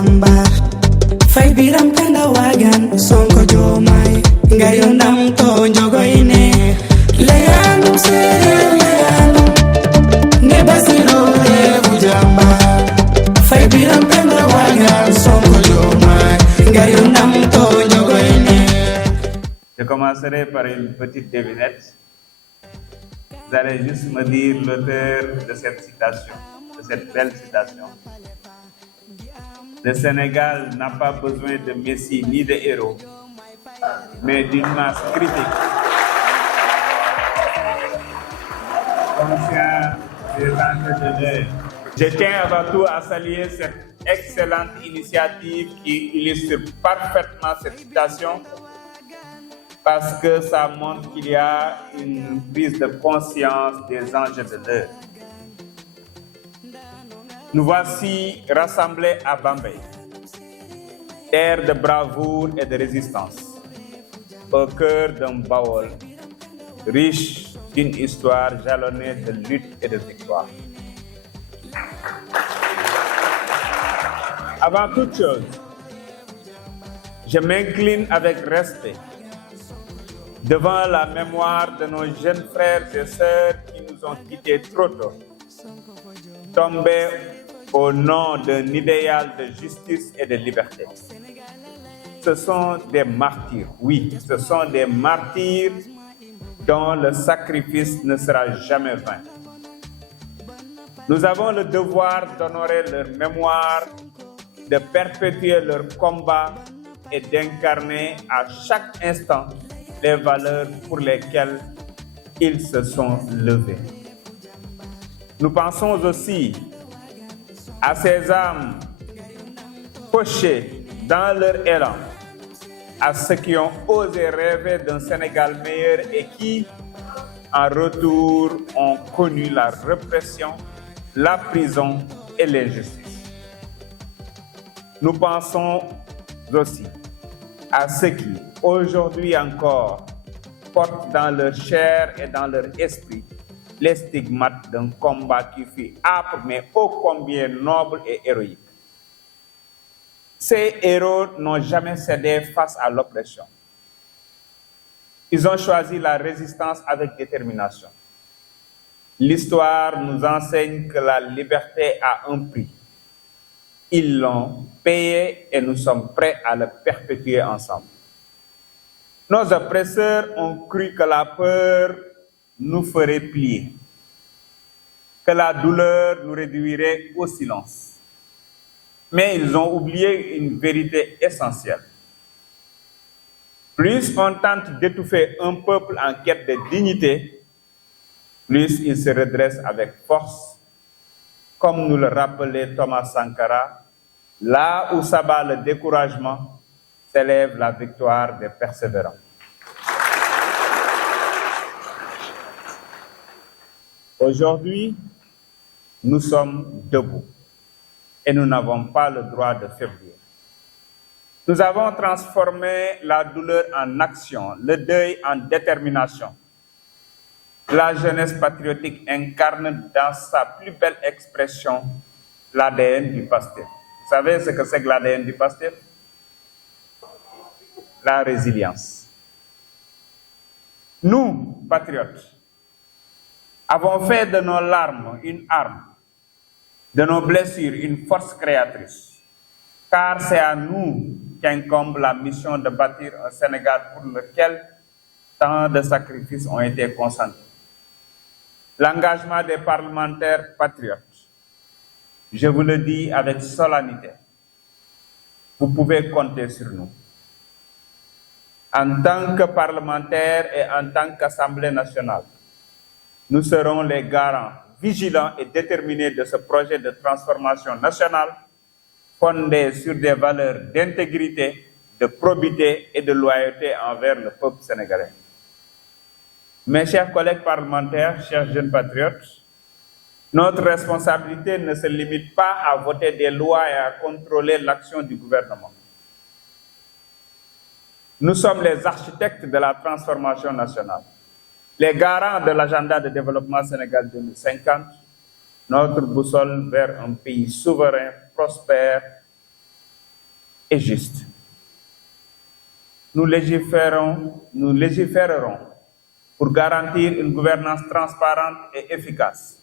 jambar fay biram penda wagan sonko jomay ngayo ndam to njogo ine leyandu sereer leyandu ne basiro reefu jambar fay biram penda wagan sonko jomay ngayo ndam to njogo ine. Je commencerai par une petite devinette. Vous allez juste me dire l'auteur de cette citation, de cette belle citation. Le Sénégal n'a pas besoin de messie ni de héros, mais d'une masse critique, conscient des enjeux de l'heure. Je tiens avant tout à saluer cette excellente initiative qui illustre parfaitement cette citation, parce que ça montre qu'il y a une prise de conscience des enjeux de l'heure. Nous voici rassemblés à Bambey, terre de bravoure et de résistance, au cœur d'un Baol riche d'une histoire jalonnée de lutte et de victoire. Avant toute chose, je m'incline avec respect devant la mémoire de nos jeunes frères et sœurs qui nous ont quittés trop tôt, tombés au nom d'un idéal de justice et de liberté. Ce sont des martyrs, oui, ce sont des martyrs dont le sacrifice ne sera jamais vain. Nous avons le devoir d'honorer leur mémoire, de perpétuer leur combat et d'incarner à chaque instant les valeurs pour lesquelles ils se sont levés. Nous pensons aussi à ces âmes fauchées dans leur élan, à ceux qui ont osé rêver d'un Sénégal meilleur et qui, en retour, ont connu la répression, la prison et l'injustice. Nous pensons aussi à ceux qui, aujourd'hui encore, portent dans leur chair et dans leur esprit les stigmates d'un combat qui fut âpre mais ô combien noble et héroïque. Ces héros n'ont jamais cédé face à l'oppression. Ils ont choisi la résistance avec détermination. L'histoire nous enseigne que la liberté a un prix. Ils l'ont payé et nous sommes prêts à le perpétuer ensemble. Nos oppresseurs ont cru que la peur nous ferait plier, que la douleur nous réduirait au silence. Mais ils ont oublié une vérité essentielle. Plus on tente d'étouffer un peuple en quête de dignité, plus il se redresse avec force, comme nous le rappelait Thomas Sankara, là où s'abat le découragement, s'élève la victoire des persévérants. Aujourd'hui, nous sommes debout et nous n'avons pas le droit de faiblir. Nous avons transformé la douleur en action, le deuil en détermination. La jeunesse patriotique incarne dans sa plus belle expression l'ADN du PASTEF. Vous savez ce que c'est que l'ADN du PASTEF? La résilience. Nous, patriotes, avons fait de nos larmes une arme, de nos blessures une force créatrice, car c'est à nous qu'incombe la mission de bâtir un Sénégal pour lequel tant de sacrifices ont été consentis. L'engagement des parlementaires patriotes, je vous le dis avec solennité, vous pouvez compter sur nous. En tant que parlementaires et en tant qu'Assemblée nationale, nous serons les garants vigilants et déterminés de ce projet de transformation nationale fondé sur des valeurs d'intégrité, de probité et de loyauté envers le peuple sénégalais. Mes chers collègues parlementaires, chers jeunes patriotes, notre responsabilité ne se limite pas à voter des lois et à contrôler l'action du gouvernement. Nous sommes les architectes de la transformation nationale, les garants de l'agenda de développement Sénégal 2050, notre boussole vers un pays souverain, prospère, et juste. Nous légiférerons pour garantir une gouvernance transparente et efficace,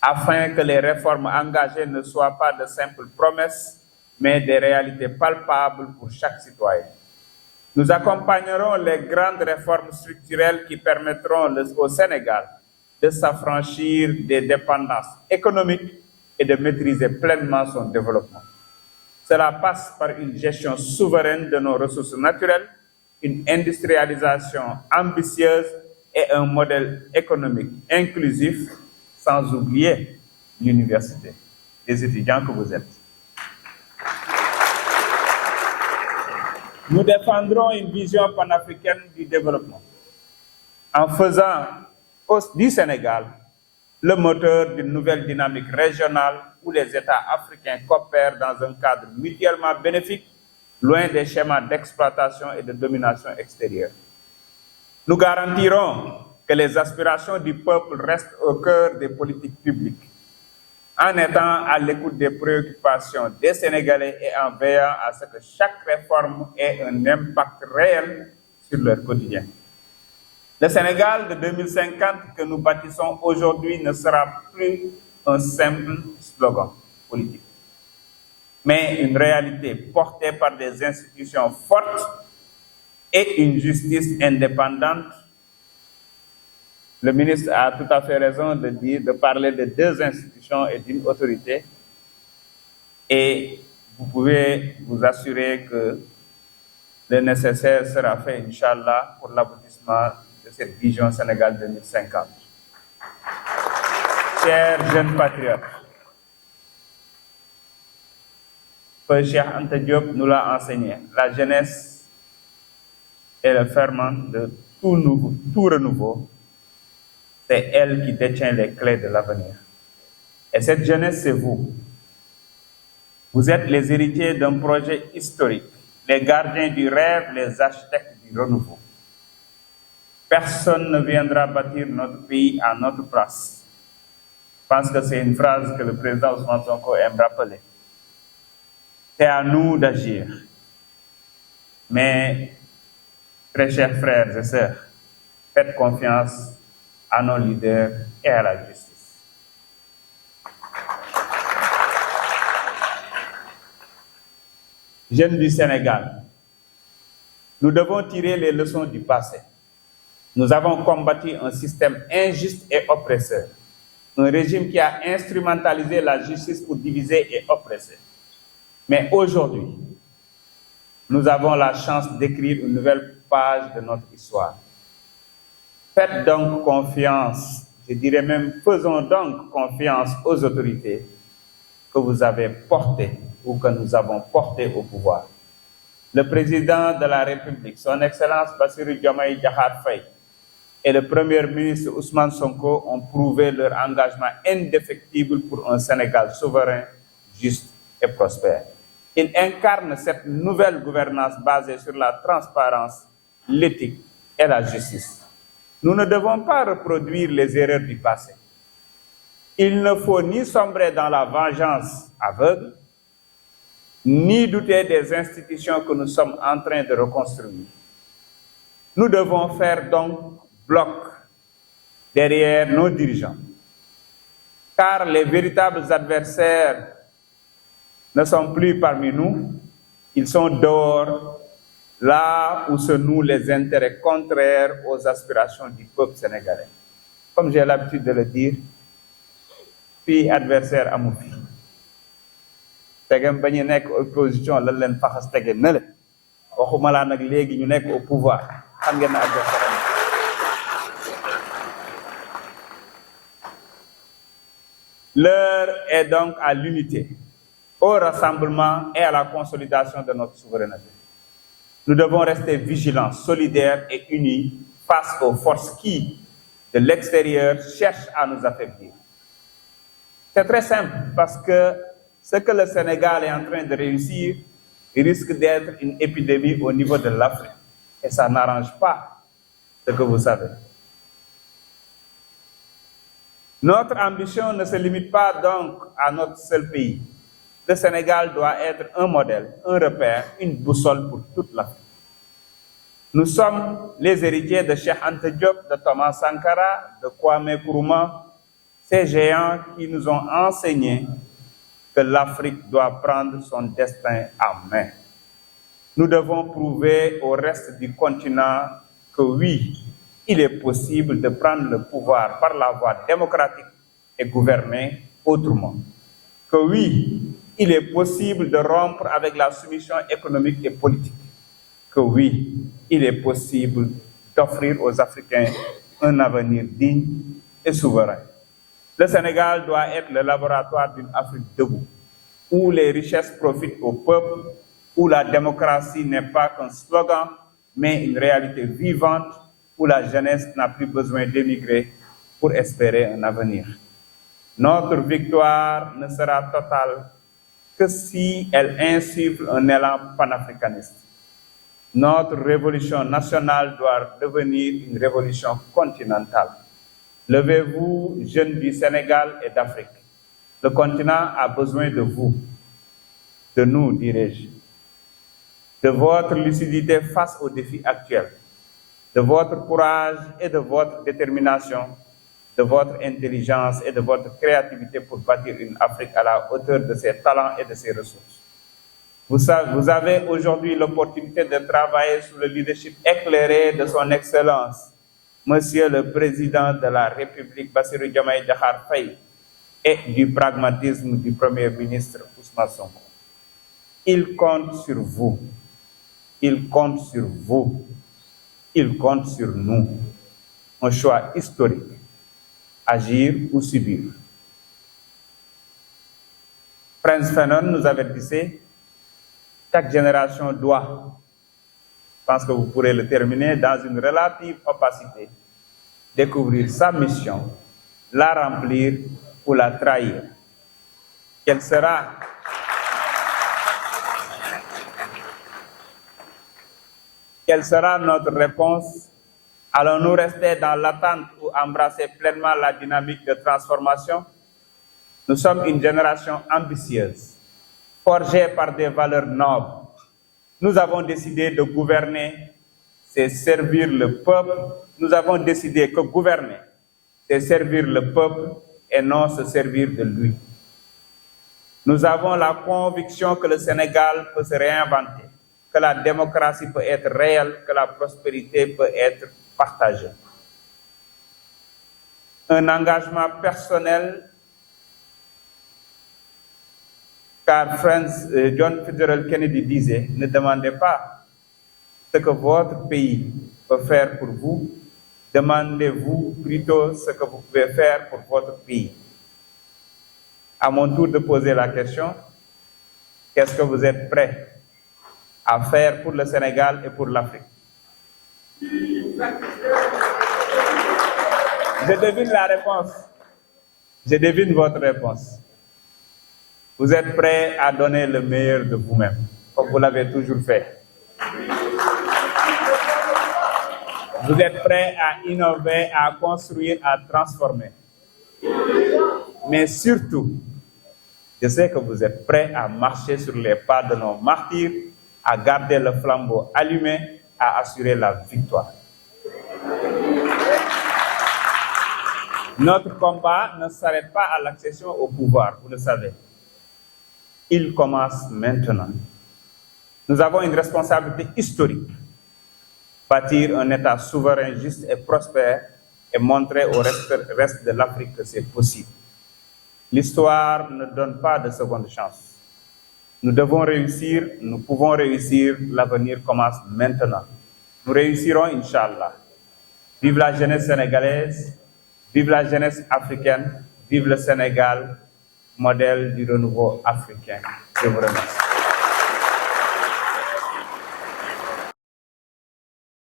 afin que les réformes engagées ne soient pas de simples promesses, mais des réalités palpables pour chaque citoyen. Nous accompagnerons les grandes réformes structurelles qui permettront au Sénégal de s'affranchir des dépendances économiques et de maîtriser pleinement son développement. Cela passe par une gestion souveraine de nos ressources naturelles, une industrialisation ambitieuse et un modèle économique inclusif, sans oublier l'université, les étudiants que vous êtes. Nous défendrons une vision panafricaine du développement en faisant du Sénégal le moteur d'une nouvelle dynamique régionale où les États africains coopèrent dans un cadre mutuellement bénéfique, loin des schémas d'exploitation et de domination extérieure. Nous garantirons que les aspirations du peuple restent au cœur des politiques publiques, en étant à l'écoute des préoccupations des Sénégalais et en veillant à ce que chaque réforme ait un impact réel sur leur quotidien. Le Sénégal de 2050 que nous bâtissons aujourd'hui ne sera plus un simple slogan politique, mais une réalité portée par des institutions fortes et une justice indépendante. Le ministre a tout à fait raison de parler de deux institutions et d'une autorité. Et vous pouvez vous assurer que le nécessaire sera fait, Inch'Allah, pour l'aboutissement de cette vision Sénégal 2050. Chers jeunes patriotes, Cheikh Anta Diop nous l'a enseigné. La jeunesse est le ferment de tout renouveau. C'est elle qui détient les clés de l'avenir. Et cette jeunesse, c'est vous. Vous êtes les héritiers d'un projet historique, les gardiens du rêve, les architectes du renouveau. Personne ne viendra bâtir notre pays à notre place. Je pense que c'est une phrase que le président Ousmane Sonko aime rappeler. C'est à nous d'agir. Mais, très chers frères et sœurs, faites confiance à nos leaders et à la justice. Jeunes du Sénégal, nous devons tirer les leçons du passé. Nous avons combattu un système injuste et oppresseur, un régime qui a instrumentalisé la justice pour diviser et oppresser. Mais aujourd'hui, nous avons la chance d'écrire une nouvelle page de notre histoire. Faites donc confiance, je dirais même faisons donc confiance aux autorités que vous avez portées ou que nous avons portées au pouvoir. Le président de la République, son Excellence Bassirou Diomaye Diakhar Faye, et le Premier ministre Ousmane Sonko ont prouvé leur engagement indéfectible pour un Sénégal souverain, juste et prospère. Ils incarnent cette nouvelle gouvernance basée sur la transparence, l'éthique et la justice. Nous ne devons pas reproduire les erreurs du passé. Il ne faut ni sombrer dans la vengeance aveugle, ni douter des institutions que nous sommes en train de reconstruire. Nous devons faire donc bloc derrière nos dirigeants, car les véritables adversaires ne sont plus parmi nous, ils sont dehors, là où se nouent les intérêts contraires aux aspirations du peuple sénégalais. Comme j'ai l'habitude de le dire, fii adversaire amu fi. Tegem ba ñu nekk opposition lan leen faxas tege na le waxuma laa nag léegi ñu nekk au pouvoir xam ngeen na adversaire amu. L'heure est donc à l'unité, au rassemblement et à la consolidation de notre souveraineté. Nous devons rester vigilants, solidaires et unis face aux forces qui, de l'extérieur, cherchent à nous affaiblir. C'est très simple parce que ce que le Sénégal est en train de réussir risque d'être une épidémie au niveau de l'Afrique. Et ça n'arrange pas ce que vous savez. Notre ambition ne se limite pas donc à notre seul pays. Le Sénégal doit être un modèle, un repère, une boussole pour toute l'Afrique. Nous sommes les héritiers de Cheikh Anta Diop, de Thomas Sankara, de Kwame Nkrumah, ces géants qui nous ont enseigné que l'Afrique doit prendre son destin en main. Nous devons prouver au reste du continent que oui, il est possible de prendre le pouvoir par la voie démocratique et gouverner autrement. Que oui, il est possible de rompre avec la soumission économique et politique. Que oui, il est possible d'offrir aux Africains un avenir digne et souverain. Le Sénégal doit être le laboratoire d'une Afrique debout, où les richesses profitent au peuple, où la démocratie n'est pas qu'un slogan, mais une réalité vivante, où la jeunesse n'a plus besoin d'émigrer pour espérer un avenir. Notre victoire ne sera totale que si elle insuffle un élan panafricaniste. Notre révolution nationale doit devenir une révolution continentale. Levez-vous, jeunes du Sénégal et d'Afrique. Le continent a besoin de vous, de nous, dirais-je, de votre lucidité face aux défis actuels, de votre courage et de votre détermination, de votre intelligence et de votre créativité pour bâtir une Afrique à la hauteur de ses talents et de ses ressources. Vous avez aujourd'hui l'opportunité de travailler sous le leadership éclairé de son Excellence, Monsieur le Président de la République, Bassirou Diomaye Diakhar Faye, et du pragmatisme du Premier ministre Ousmane Sonko. Il compte sur vous, il compte sur vous, il compte sur nous. Un choix historique, agir ou subir. Prince Fanon nous avertissait, chaque génération doit, je pense que vous pourrez le terminer, dans une relative opacité, découvrir sa mission, la remplir ou la trahir. Quelle sera notre réponse? Allons-nous rester dans l'attente ou embrasser pleinement la dynamique de transformation? Nous sommes une génération ambitieuse, forgée par des valeurs nobles. Nous avons décidé de gouverner, c'est servir le peuple. Nous avons décidé que gouverner, c'est servir le peuple et non se servir de lui. Nous avons la conviction que le Sénégal peut se réinventer, que la démocratie peut être réelle, que la prospérité peut être partagée. Un engagement personnel, car John Fitzgerald Kennedy disait, ne demandez pas ce que votre pays peut faire pour vous, demandez-vous plutôt ce que vous pouvez faire pour votre pays. À mon tour de poser la question, qu'est-ce que vous êtes prêts à faire pour le Sénégal et pour l'Afrique? Je devine la réponse. Je devine votre réponse. Vous êtes prêts à donner le meilleur de vous-même, comme vous l'avez toujours fait. Vous êtes prêts à innover, à construire, à transformer. Mais surtout, je sais que vous êtes prêts à marcher sur les pas de nos martyrs, à garder le flambeau allumé, à assurer la victoire. Notre combat ne s'arrête pas à l'accession au pouvoir, vous le savez. Il commence maintenant. Nous avons une responsabilité historique. Bâtir un État souverain, juste et prospère et montrer au reste de l'Afrique que c'est possible. L'histoire ne donne pas de seconde chance. Nous devons réussir, nous pouvons réussir, l'avenir commence maintenant. Nous réussirons, Inch'Allah. Vive la jeunesse sénégalaise, vive la jeunesse africaine, vive le Sénégal, modèle du renouveau africain. Je vous remercie.